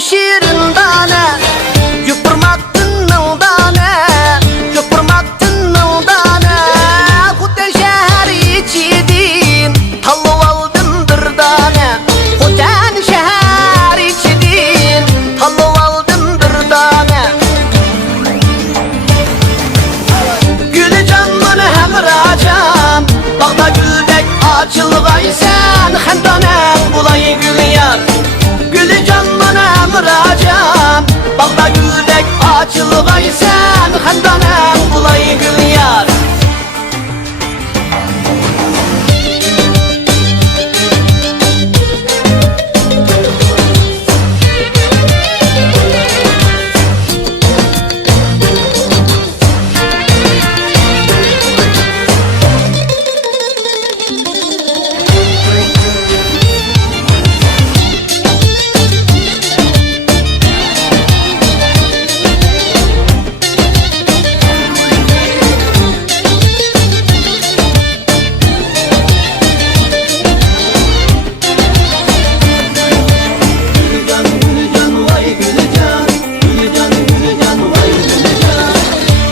şirin tane, yupurmaktın tane, yupurmaktın tane. Kute şehir içidin, tallı aldın bir tane. Kuten şehir içidin, tallı aldın bir tane. Gülü canını hem racan, bağda güldek açılgaysan, hendanem bulay gül yar. Gülü canını hem racan, bağda güldek açılgaysan, hendanem bulay gül yar.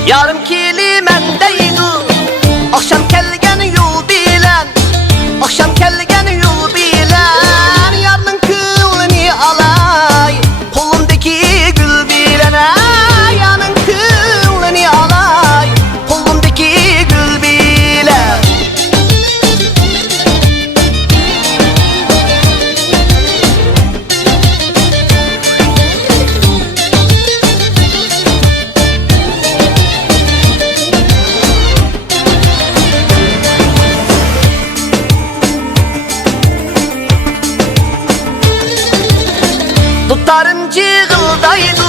Yarım kili mendeydi, akşam kelgen yol bilen, akşam kelgen yol bilen. Yarının kılını alay, kolumdaki gül bilen. Yarının kılını alay, kolumdaki gül bilen. Tutarım cığıldaydı,